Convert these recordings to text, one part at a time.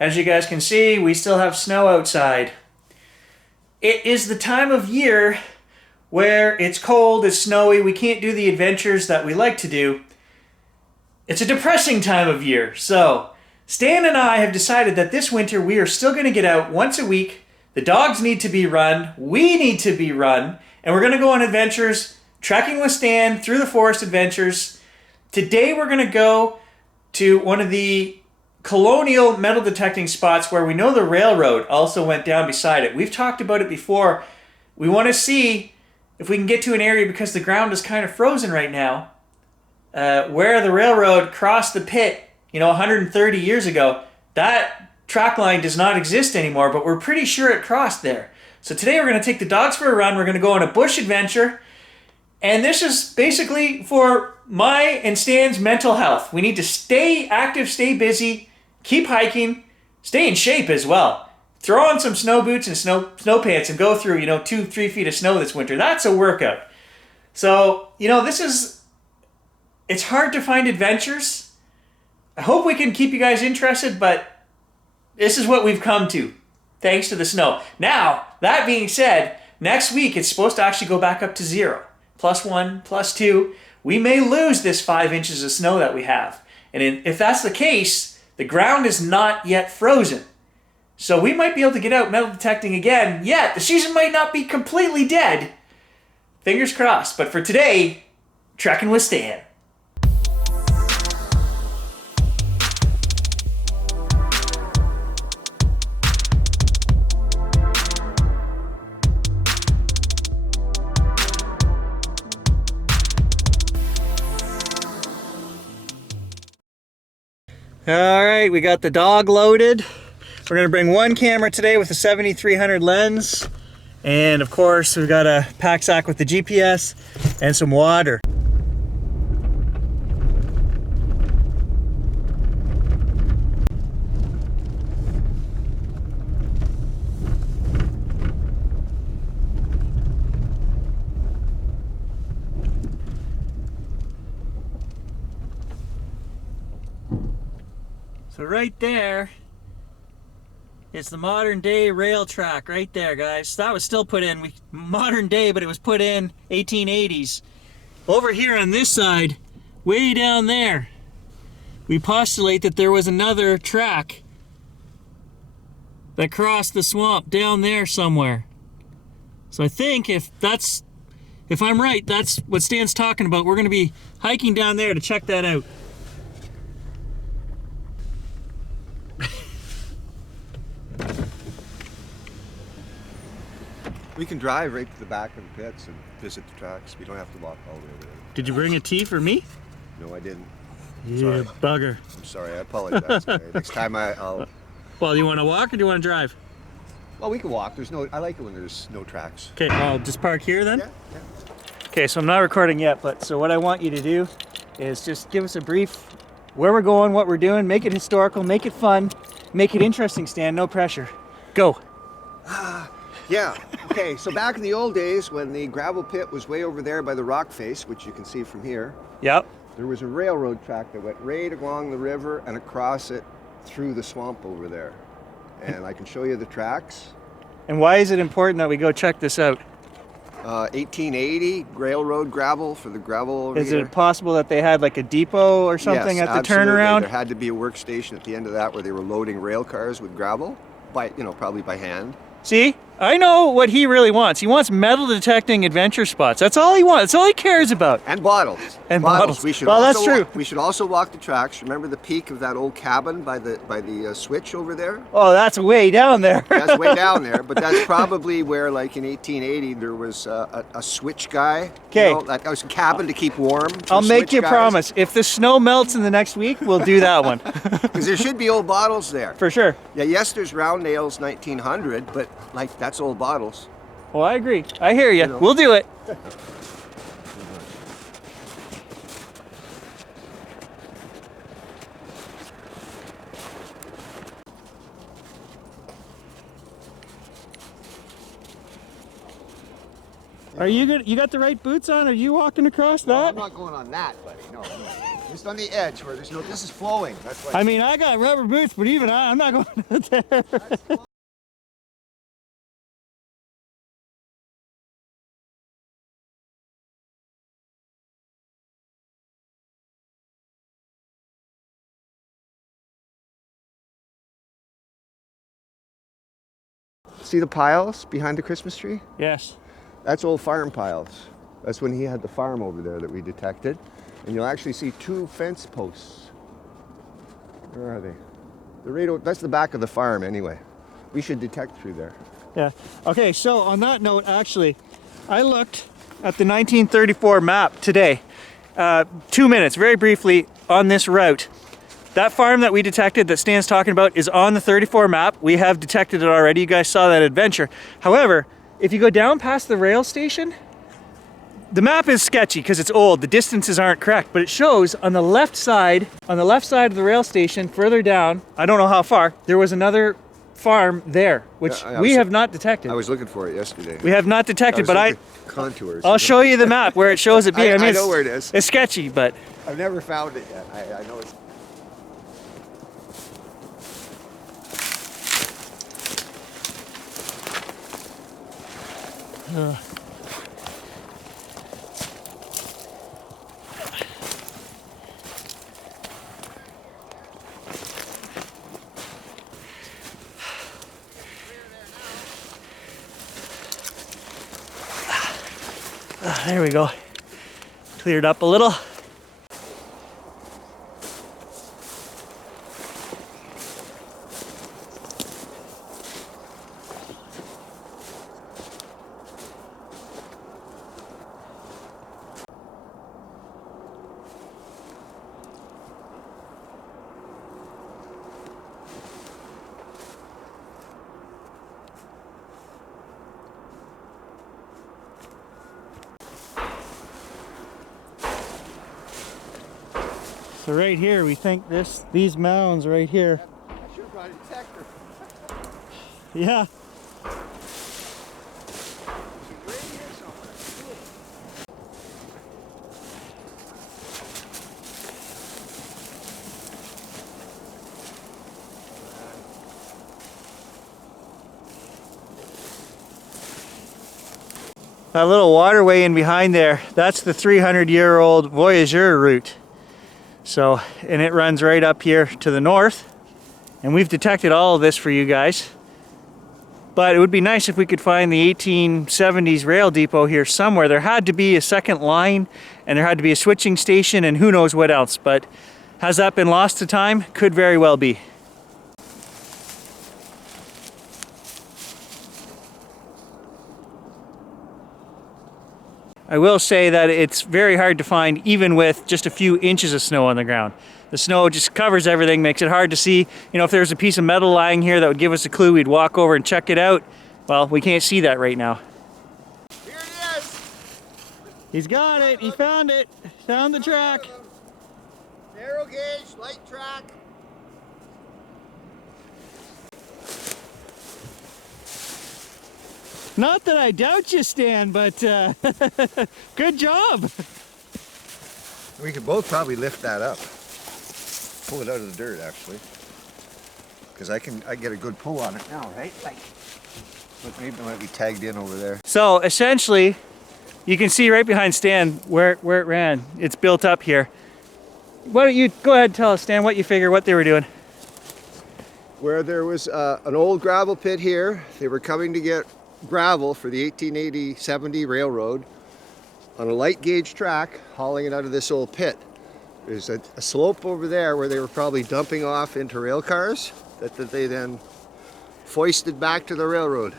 As you guys can see, we still have snow outside. It is the time of year where it's cold, it's snowy, we can't do the adventures that we like to do. It's a depressing time of year, so Stan and I have decided that this winter we are still going to get out once a week. The dogs need to be run, we need to be run, and we're going to go on adventures, trekking with Stan through the forest adventures. Today we're going to go to one of the colonial metal detecting spots where we know the railroad also went down beside it. We've talked about it before. We want to see if we can get to an area, because the ground is kind of frozen right now, where the railroad crossed the pit, 130 years ago. That track line does not exist anymore, but we're pretty sure it crossed there. So today we're going to take the dogs for a run. We're going to go on a bush adventure. And this is basically for my and Stan's mental health. We need to stay active, stay busy, keep hiking, stay in shape as well. Throw on some snow boots and snow pants and go through, 2-3 feet of snow this winter. That's a workout. So, it's hard to find adventures. I hope we can keep you guys interested, but this is what we've come to, thanks to the snow. Now, that being said, next week it's supposed to actually go back up to 0. +1, +2. We may lose this 5 inches of snow that we have. And if that's the case, the ground is not yet frozen. So we might be able to get out metal detecting again, yet the season might not be completely dead. Fingers crossed. But for today, trekking with Stan. Alright, we got the dog loaded. We're going to bring one camera today with a 7300 lens. And of course, we've got a pack sack with the GPS and some water. So right there, it's the modern day rail track right there, guys. That was still put in, modern day, but it was put in 1880s. Over here on this side, way down there, we postulate that there was another track that crossed the swamp down there somewhere. So I think if I'm right, that's what Stan's talking about. We're gonna be hiking down there to check that out. We can drive right to the back of the pits and visit the tracks. We don't have to walk all the way there. Did you bring a tea for me? No, I didn't. Yeah, Sorry. bugger. I'm sorry, I apologize. Okay. Next time I'll... Well, do you want to walk or do you want to drive? Well, we can walk. I like it when there's no tracks. Okay, I'll just park here then? Yeah. Okay, so I'm not recording yet, but so what I want you to do is just give us a brief where we're going, what we're doing, make it historical, make it fun, make it interesting, Stan, no pressure. Go. Yeah, okay, so back in the old days when the gravel pit was way over there by the rock face, which you can see from here, Yep. there was a railroad track that went right along the river and across it through the swamp over there. And I can show you the tracks. And why is it important that we go check this out? 1880 railroad gravel for the gravel over Is here. it possible that they had like a depot or something Yes, at the absolutely. turnaround? There had to be a workstation at the end of that where they were loading rail cars with gravel, probably by hand. See, I know what he really wants. He wants metal detecting adventure spots. That's all he wants. That's all he cares about. And bottles. And bottles. We should Well, also that's true. We should also walk the tracks. Remember the peak of that old cabin by the switch over there? Oh, that's way down there. That's way down there, but that's probably where, like in 1880, there was a switch guy. Okay. That was a cabin to keep warm. I'll make you a promise. If the snow melts in the next week, we'll do that one. Because there should be old bottles there. For sure. Yeah, yes, there's round nails 1900, but that's old bottles. Well, I agree. I hear you. You know. We'll do it. Are you good? You got the right boots on? Are you walking across No, that? I'm not going on that, buddy. No. Just on the edge where there's no, this is flowing. That's why. I mean, I got rubber boots, but even I'm not going out there. See the piles behind the Christmas tree? Yes. That's old farm piles. That's when he had the farm over there that we detected. And you'll actually see 2 fence posts. Where are they? That's the back of the farm anyway. We should detect through there. Yeah. Okay, so on that note, actually, I looked at the 1934 map today. 2 minutes, very briefly, on this route. That farm that we detected that Stan's talking about is on the 34 map. We have detected it already. You guys saw that adventure. However, if you go down past the rail station, the map is sketchy because it's old. The distances aren't correct, but it shows on the left side of the rail station, further down, I don't know how far, there was another farm there, which we have not detected. I was looking for it yesterday. We have not detected, but contours. I'll show you the map where it shows it being. I know where it is. It's sketchy, but I've never found it yet. I know it's. there we go. Cleared up a little. So right here, we think these mounds right here. I should have brought a detector. Yeah. She's right here somewhere. That little waterway in behind there, that's the 300-year-old Voyageur route. So, and it runs right up here to the north. And we've detected all of this for you guys. But it would be nice if we could find the 1870s rail depot here somewhere. There had to be a second line, and there had to be a switching station, and who knows what else. But has that been lost to time? Could very well be. I will say that it's very hard to find even with just a few inches of snow on the ground. The snow just covers everything, makes it hard to see. You know, if there's a piece of metal lying here that would give us a clue, we'd walk over and check it out. Well, we can't see that right now. Here it is. He's got it. He found it. Found the track. Narrow gauge, light track. Not that I doubt you, Stan, but good job. We could both probably lift that up. Pull it out of the dirt, actually. Because I get a good pull on it now, right? Like, look, maybe it might be tagged in over there. So essentially, you can see right behind Stan where it ran. It's built up here. Why don't you go ahead and tell us, Stan, what you figure what they were doing? Where there was an old gravel pit here, they were coming to get gravel for the 1880-70 railroad on a light gauge track, hauling it out of this old pit. There's a slope over there where they were probably dumping off into rail cars that they then foisted back to the railroad.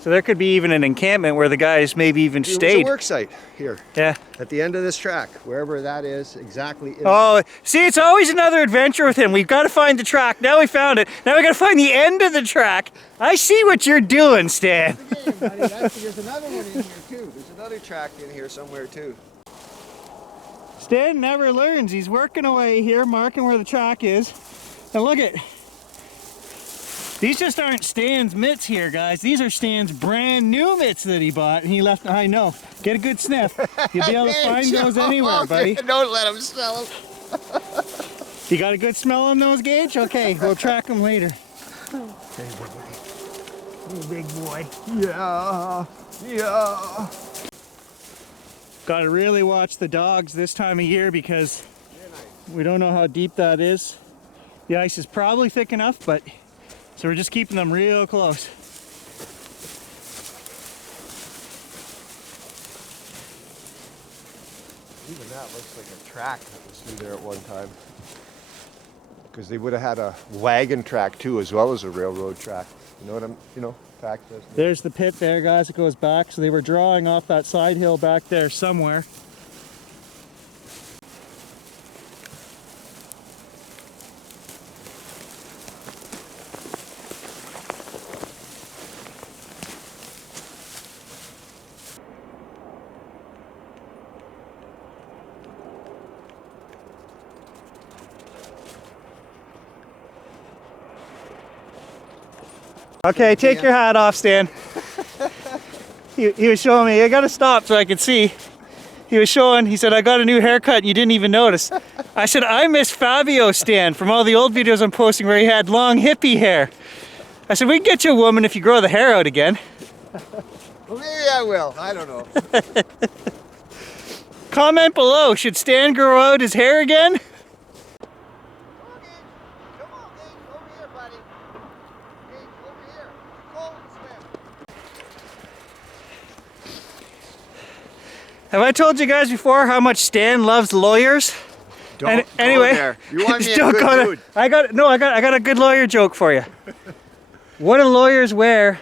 So there could be even an encampment where the guys maybe even stayed. It was a work site here. Yeah. At the end of this track, wherever that is, exactly. Oh, see, it's always another adventure with him. We've got to find the track. Now we found it. Now we got to find the end of the track. I see what you're doing, Stan. Game, buddy. There's another one in here too. There's another track in here somewhere too. Stan never learns. He's working away here, marking where the track is. And look at, these just aren't Stan's mitts here, guys. These are Stan's brand new mitts that he bought and he left. I know. Get a good sniff. You'll be able to find those anywhere, buddy. Don't let him sell them. You got a good smell on those, Gage? Okay, we'll track them later. Hey, big boy. Yeah, yeah. Got to really watch the dogs this time of year because we don't know how deep that is. The ice is probably thick enough, but so we're just keeping them real close. Even that looks like a track that was through there at one time. Because they would have had a wagon track too, as well as a railroad track. You know what track does. There's the pit there, guys. It goes back. So they were drawing off that side hill back there somewhere. Okay, take your hat off, Stan. He was showing me, I gotta stop so I could see. He said, I got a new haircut and you didn't even notice. I said, I miss Fabio, Stan, from all the old videos I'm posting where he had long hippie hair. I said, we can get you a woman if you grow the hair out again. Well, maybe I will. I don't know. Comment below, should Stan grow out his hair again? Have I told you guys before how much Stan loves lawyers? Don't anyway, go there. You want me in don't good go mood. there. I got a good lawyer joke for you. What do lawyers wear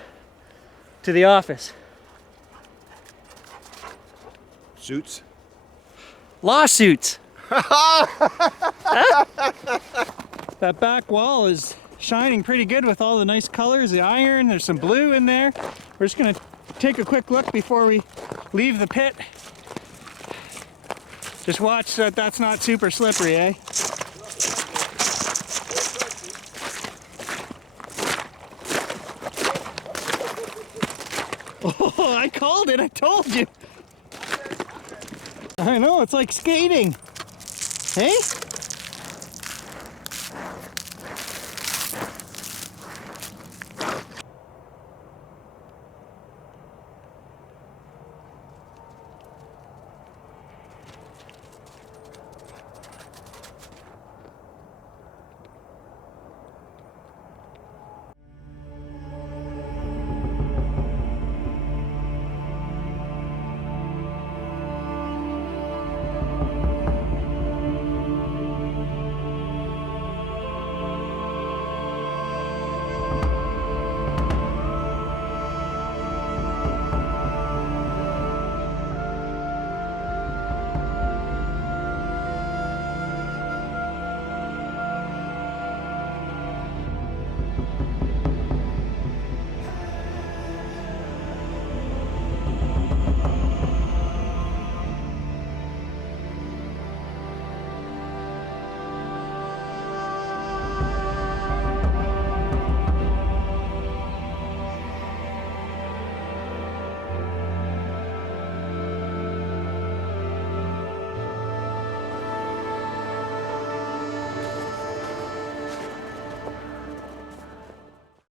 to the office? Suits. Lawsuits. That back wall is shining pretty good with all the nice colors, the iron, there's some blue in there. We're just gonna take a quick look before we leave the pit. Just watch that that's not super slippery, eh? Oh, I called it, I told you. I know, it's like skating. Hey?